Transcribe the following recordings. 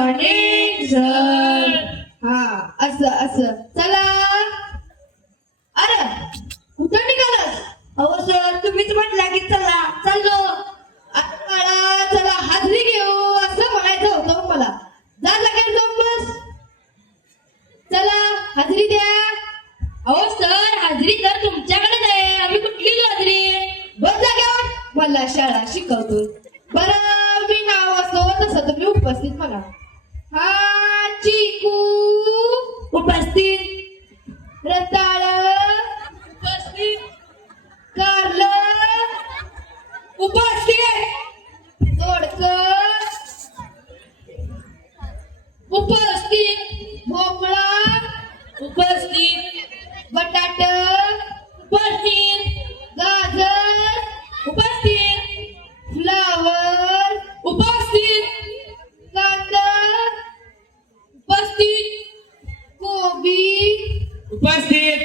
Morning sir. हा असं असं चला. अरे कुठं निघालास? अहो सर तुम्हीच म्हटला की चला चाललो. आता बाळा चला हाजरी घेऊ असं म्हणायचं होतं मला. जा लगेच जाऊन बस. चला हाजरी द्या. अहो सर हाजरी तर तुमच्याकडेच आहे, आम्ही कुठली हाजरी? बस जाग्यावर. मला शाळा शिकवतो. बरं मी नाव असो तसं तुम्ही उपस्थित म्हणा. हा चिकू उपस्थित. रताळ उपस्थित. कारलं उपस्थित. दोडकं उपस्थित. भोपळा उपस्थित. बटाट उपस्थित. गाजर उपस्थित. फ्लावर उपस्थित. कांदा उपस्थित. कोबी उपस्थित.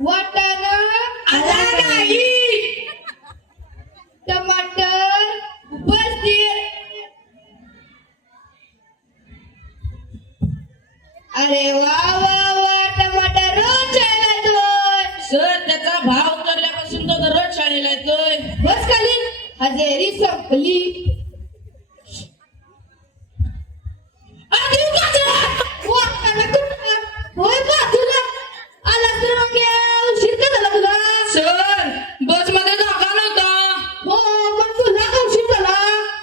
वाटाणा आला नाही. टमाटर उपस्थित. अरे वा वा वा टमाटर रोज खायला येतोय. सर त्याचा भाव उतरल्यापासून तो दररोज शाळेला येतोय. बस खाली. हजेरी संपली. आधी कचरा. वाटाणा कुठं? होय बाजूला आला तर मग उशीर का झाला तुला? सर बस मध्ये जागा नव्हता. हो पण तुला का उशीर झाला?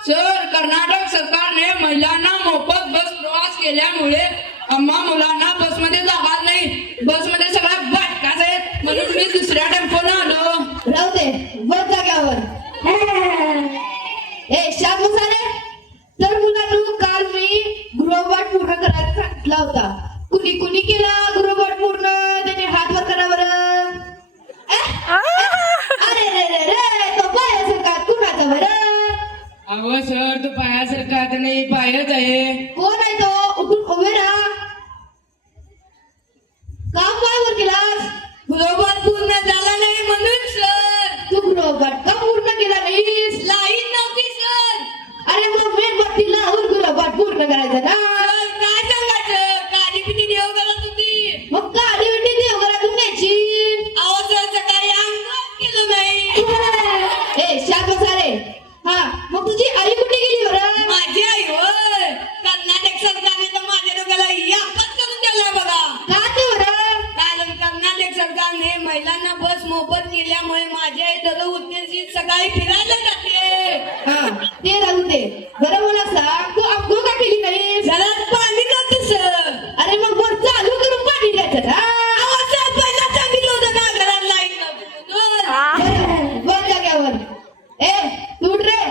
सर कर्नाटक सरकारने महिलांना मोफत बस प्रवास केल्यामुळे आम्हा मुलांना बस मध्ये जागा नाही. बस मध्ये सगळ्या बाटकाच आहेत म्हणून मी दुसऱ्या टेम्पोने आलो. राहू दे बस जाग्यावर. ए शांत बसा रे. तर मुलांनो काल मी गृहपाठ पूर्ण करायला सांगितला होता. कुणी कुणी केला गृहपाठ पूर्ण? त्याने हात वर करा बरं. अरे रे रे रे तो पायासारखा कुणाचा बरं? अहो सर तो पायासारखा आता नाही, पायच आहे. कोण आहे तो? उठून उभे राहा. का पाय वर केलास? गृहपाठ पूर्ण झाला नाही म्हणून सर. तू गृहपाठ का पूर्ण केला नाहीस? लाईन नव्हती सर. अरे मग मेणबत्ती लावून गृहपाठ पूर्ण करायचं ना. सर काय सांगायचं, काली पिटी देव करत होती. मग काळी विटी देवघरातून न्यायची. अहो सर सकाळी अंघोळ केलं नाही. ए शांत बसा रे. हा मग तुझी आई कुठे गेली बरं? माझी आई होय, कर्नाटक सरकारने तर माझ्या डोक्याला यापत करून दिला बघा. का ते बरं? कारण कर्नाटक सरकारने महिलांना बस मोफत केल्यामुळे माझी आई दररोज उत्तेजित सकाळी फिरायला जाते. हा ते राहू दे. बरं मला सांग तू अंघोळ का केली नाहीस? घरात पाणी नव्हतं सर. अरे मग वर चालू करून पाणी द्यायचं ना. अहो सर पहिला सांगितलं होतं ना घरात लाईट नव्हती म्हणून. बस जाग्यावर. ए तू उठ रे.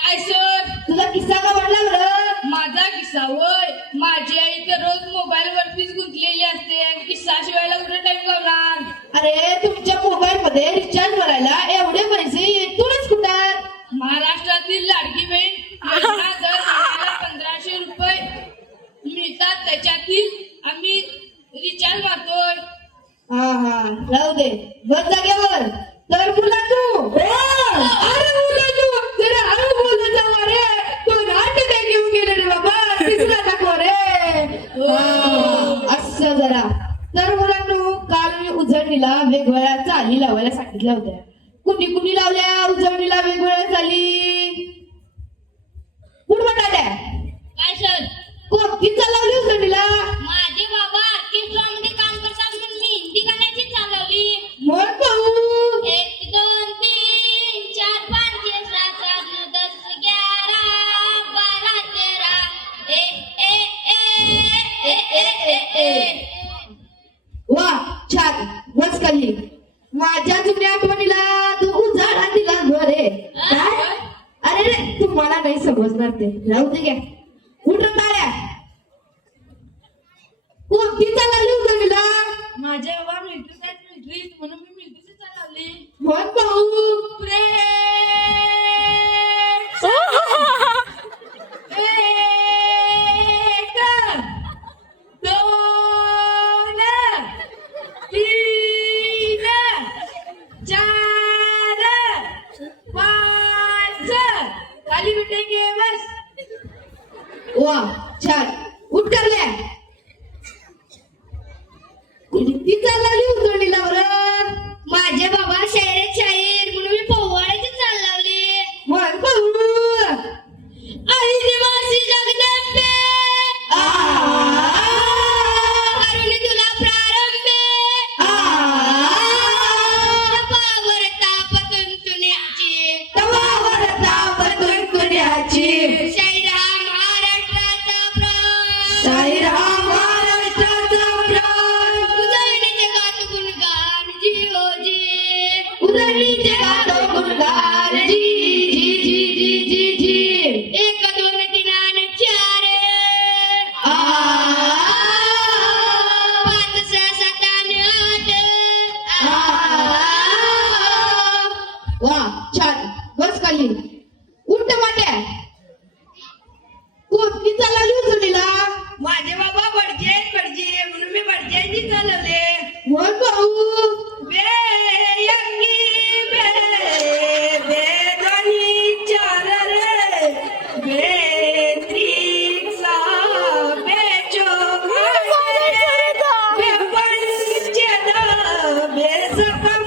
काय सर? तुझा किस्सा का वाटला बरं? माझा किस्सा होय. माझी आई तर रोज मोबाईल वरतीच गुंतलेली असते आणि किस्सा शिवायला कुठे टाइम लावणार. अरे तुमच्या मोबाईल मध्ये रिचार्ज करायला एवढे पैसे येतूनच कुठं? महाराष्ट्रातील लाडकी बहीण योजना दर महिन्याला 1500 रुपये मिळतात, त्याच्यातील आम्ही रिचार्ज मारतोय. हा हा राहू दे. बस जाग्यावर. तर मुलांनो अरे मुलांनो जरा हळू बोलत जावा रे. तो नाट्य काय घेऊन गेले रे बाबा. दिसला नको रे. असं जरा. तर मुलांनो काल मी उजळणीला वेगवेगळ्या चाली लावायला सांगितल्या होत्या. कुणी कुणी लावल्या उजळणीला वेगवेगळ्या चाली? कुण म्हणाल्या? काय सर? कोणती चाल लावली उजळणीला? माझे बाबा ऑर्केस्ट्रामध्ये काम करतात म्हणून मी हिंदी गाण्याची चालवली. म्हण पाहू. 1 2 3 4 5 6 7 8 9 10 11 12 13 ए ए ए ए ए ए ए. वा छान. बस खाली. माझ्या जुन्या आठवणीला तू उजाळा दिला घरे. काय? अरे रे तुम्हाला नाही समजणार ते. राहू दे घ्या. उठ ताड्या. कोणती चालली उजळणीला? माझे बाबा मिलिटरीत म्हणून मी मिलिटरीची चालवली. म्हण पाहू. प्रेम खाली बैठेंगे बस. वा छान उठ करल्या ती चालली उजळणीला बरं माझे बाबा शाळेत शाळेत म्हणून मी पोवाड्याची चाल लावली. वर पाहू आई मासी जगदंबे करुणी तुला प्रारंभे तपावर ताप तुंतुण्याची तवावर ताप तुडतुड्याची शाहीराम महाराष्ट्राचा प्राण शाहीराम महाराष्ट्राचा प्राण उजळणीचे गात गुणगान जीवोजी उदरणीचे गातो गुणगान जी जी जी जी जी जी एक दोन तीन आणि चार आ पाच सहा सात आणि आठ वा छान बस खाली उठ माट्या कोणती चालली उजळणीला माझे बाबा बडजे बडजे म्हणून मी बडजेची चालवले वर पाहू बेयंगी बे बेदनी चार रे बेत्रिसा बेचोगा बेपंचेदा बेसकम